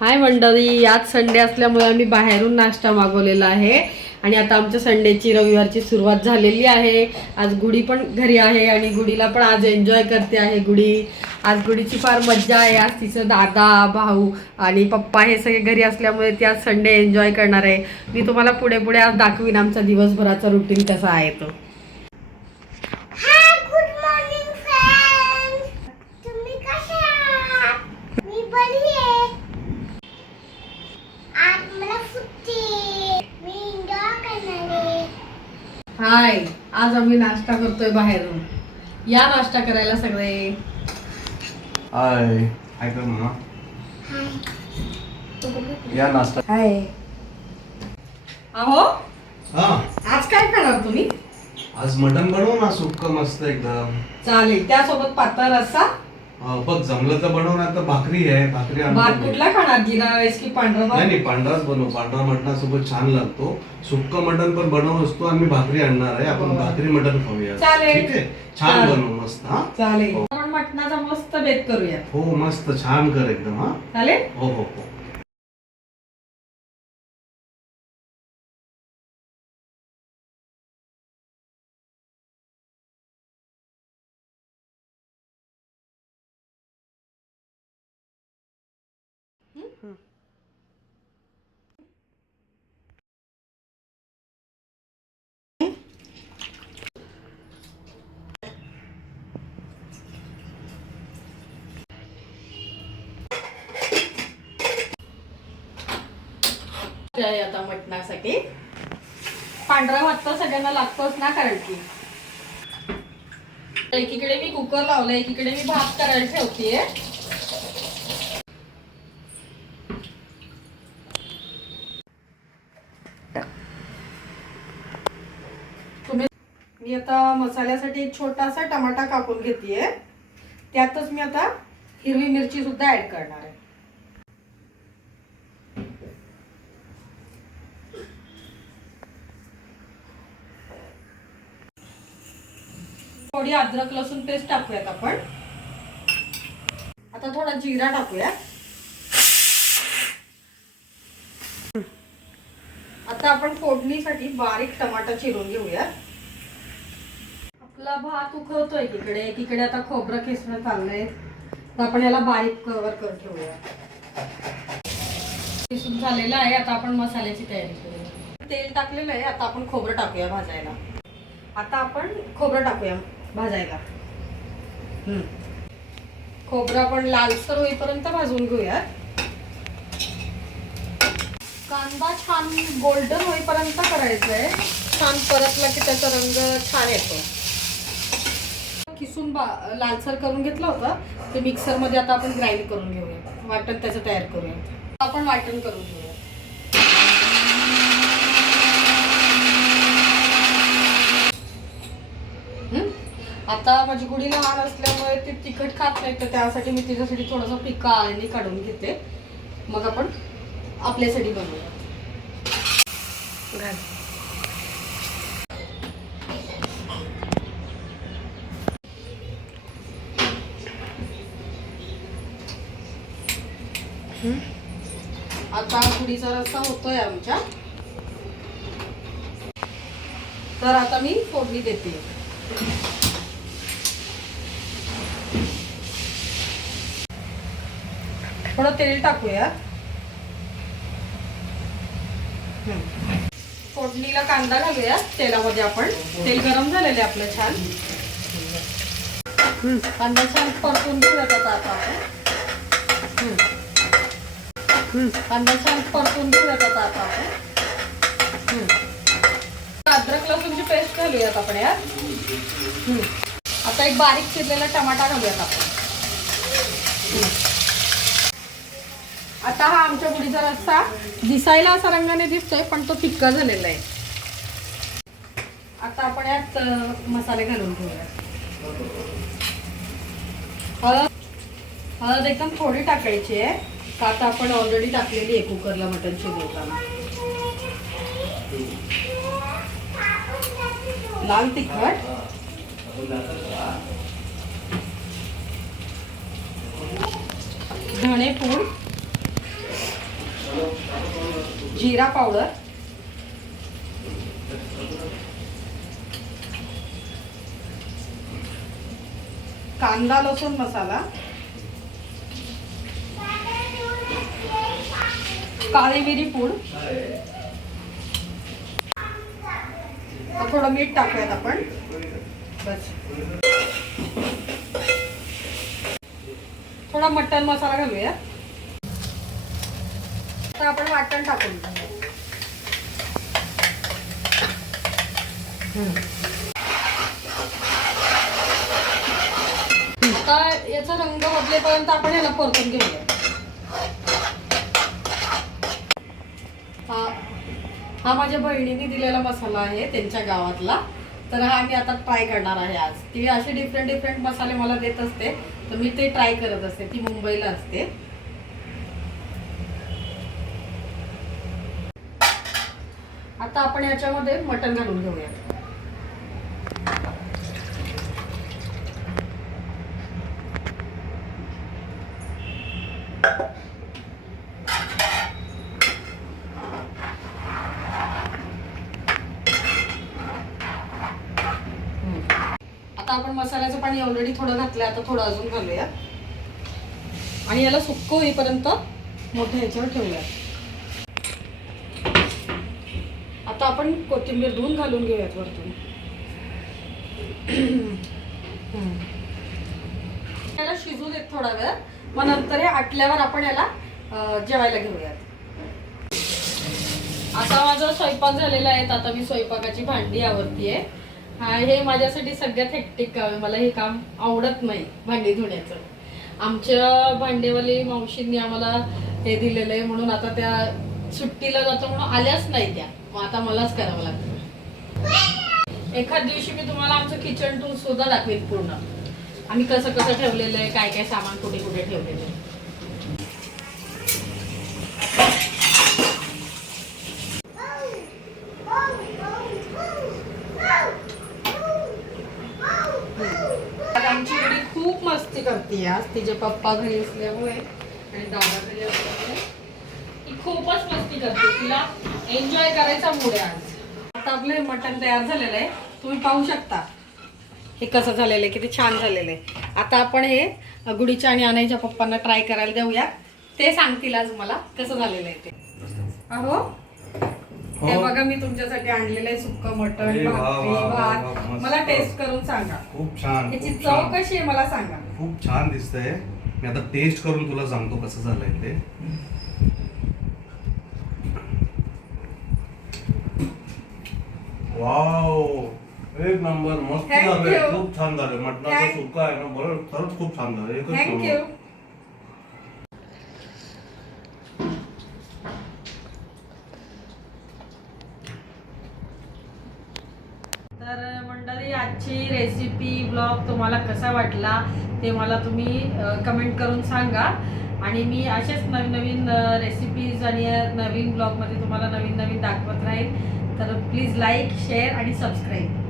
हाय मंडळी, आज संडे असल्यामुळे आम्ही बाहेरून नाश्ता मागवलेला आहे आणि आता आमच्या संडेची रविवारची सुरुवात झालेली आहे। आज गुडी पण घरी आहे आणि गुडीला पण आज एन्जॉय करते आहे गुडी। आज गुडीची फार मज्जा आहे। आज तिचं दादा, भाऊ आणि पप्पा हे सगळे घरी असल्यामुळे ती आज संडे एन्जॉय करणार आहे। मी तुम्हाला पुढे पुढे आज दाखवीन आमचा दिवसभराचा रुटीन कसा आहे तो। हाय, आज आम्ही नाश्ता करतोय बाहेरून। या नाश्ता करायला सगळे। हाय, हाय कर मम्मा। या नाश्ता। हाय। अहो, हां, आज काय करणार तुम्ही? आज मटण बनवू ना, सुक्क मस्त एकदम। चालेल, त्यासोबत पातळ रस्सा। बघ जमलं तर बनव, ना तर भाकरी आहे, भाकरी आणतो भात मी। कुठला खाणार, जिरा राईस की पांढरा भात? नाही पांढराच बनव, पांढरा मटणासोबत छान लागतो। सुक्क मटण पण बनवू असतो आणि मी भाकरी आणणार आहे, आपण भाकरी मटण खाऊया। चालेल। ठीक आहे, छान बनव मस्त। हा चालेल, आपण मटणाचा मस्त बेत करूया। हो मस्त छान कर एकदम। हा चालेल। हो हो हो। आता मटणासाठी पांढरा भात तर सगळ्यांना लागतोच ना, कारण की एकीकडे मी कुकर लावला, एकीकडे मी भात करायला ठेवतेय। मी आता मसाल्यासाठी एक छोटासा टमाटा कापून घेतेय। त्यातच मी आता हिरवी मिरची सुद्धा ऍड करणार आहे। थोडी अद्रक लसूण पेस्ट टाकूयात आपण। आता थोडा जिरा टाकूया। आता आपण फोडणीसाठी बारीक टमाटा चिरून घेऊया। आपला भात उकळतोय एकीकडे आता खोबरं किसणं चाललंय, तर आपण याला बारीक कव्हर करून ठेवूया। किसून झालेलं आहे, आता आपण मसाल्याची तयारी करूया। तेल टाकलेलं आहे, आता आपण खोबरं टाकूया भाजायला। आता आपण खोबरं टाकूया भाजायला। खोबरं आपण लालसर होईपर्यंत भाजून घेऊया। कांदा छान गोल्डन होईपर्यंत करायचा आहे, छान परतला की त्याचा रंग छान येतो। किसून लालसर करून घेतलं होतं ते मिक्सर मध्ये आता आपण ग्राइंड करून घेऊया। वाटण त्याचं तयार करूया। आपण वाटण करून घेऊया। आता माझी गुडी लहान असल्यामुळे ती तिखट खात नाही, तर त्यासाठी मी तिच्यासाठी थोडासा फिका आणि काढून घेते, मग आपण आपल्यासाठी बनवूया। आता गुडीचा रस्सा होतोय आमच्या, तर आता मी फोडणी देते। थोडं तेल टाकूया। फोडणीला कांदा घालूया तेलामध्ये आपण। तेल गरम झालेलं आहे आपलं छान। कांदा छान परतून घेऊयात आता आपण। कांदा छान परतून घेऊयात आता आपण। अद्रक लसूणची पेस्ट घालूयात आपण यात। आता एक बारीक चिरलेला टमाटा घालूयात आपण। आता हा आमच्या गुडीचा रस्सा दिसायला असा रंगाने दिसतोय, पण तो फिक्का झालेला आहे। आता आपण यात मसाले घालून घेऊया। हळद एकदम थोडी टाकायची आहे, का आता आपण ऑलरेडी टाकलेली आहे कुकरला मटण शिजवताना। लाल तिखट, धणेपूड, जिरा पावडर, कांदा लसूण मसाला, काळी मिरी पूड, थोडं मीठ टाकूयात आपण. बस. थोडा मटन मसाला घालूया. आता आपण वाटण टाकून आता याचा रंग बदलेपर्यंत आपण याला परतून घेऊया. हा माझ्या बहिणीने दिलेला मसाला आहे त्यांच्या गावातला. तर हा मी आता ट्राय करणार आहे आज. ती असे डिफरंट मसाले मला देत असते, तर मी ते ट्राय करत असते. ती मुंबईला असते. आता आपण याच्यामध्ये मटण घालून घेऊया. आता आपण मसाल्याचं पाणी ऑलरेडी थोडं घातलंय, आता थोडं अजून घालूया आणि याला सुक्क होईपर्यंत मोठ्या ह्याच्यावर ठेवूया. आता आपण कोथिंबीर धुवून घालून घेऊयात वरतून. याला शिजू देत थोडा वेळ, मग नंतर हे आटल्यावर आपण याला जेवायला घेऊयात. आता माझा स्वयंपाक झालेला आहे. आता मी स्वयंपाकाची भांडी आवरतीये. हे माझ्यासाठी सगळ्यात हेक्टिक काम आहे. मला हे काम आवडत नाही, भांडी धुण्याचं. आमच्या भांडेवाली मावशींनी आम्हाला हे दिलेलं आहे, म्हणून आता त्या सुट्टीला जातो म्हणून आल्याच नाही त्या. मग आता मलाच करावं लागतं. एखाद दिवशी मी तुम्हाला आमचं किचन टूर सुद्धा दाखवेन पूर्ण. आम्ही कसं कसं ठेवलेलं आहे, काय काय सामान कुठे कुठे ठेवलेलं आहे. आमची मुली खूप मस्ती करते आज. तिचे पप्पा घरी असल्यामुळे आणि दादा घरी असल्यामुळे ती खूपच मस्ती करते. तिला एन्जॉय करायचा मूड आहे आज. आता आपलं मटण तयार झालेलं आहे, तुम्ही पाहू शकता हे कसं झालेलं आहे, किती छान झालेलं आहे. आता आपण हे गुडीच्या आणि अनयच्या पप्पांना ट्राय करायला देऊया. ते सांगतील आज मला कसं झालेलं आहे ते. अहो हे बघा, मी तुमच्यासाठी आणलेलं आहे सुक्क मटण, भाकरी, भात. मला टेस्ट करून सांगा. खूप छान. याची चव कशी आहे मला सांगा. खूप छान दिसतंय. मी आता टेस्ट करून तुला सांगतो कसं झालंय ते. वाव, एक नंबर, मस्त झालंय. खूप छान झालं. मटणाचं सुक्का आहे ना, बरं, खरंच खूप छान झालं. एकच थँक्यू. तर मंडळी, आजची रेसिपी ब्लॉग तुम्हाला कसा वाटला ते मला तुम्ही कमेंट करून सांगा. आणि मी असेच नवीन नवीन रेसिपीज आणि नवीन ब्लॉगमध्ये तुम्हाला नवीन नवीन दाखवत राहील. तर प्लीज लाईक, शेअर आणि सबस्क्राईब.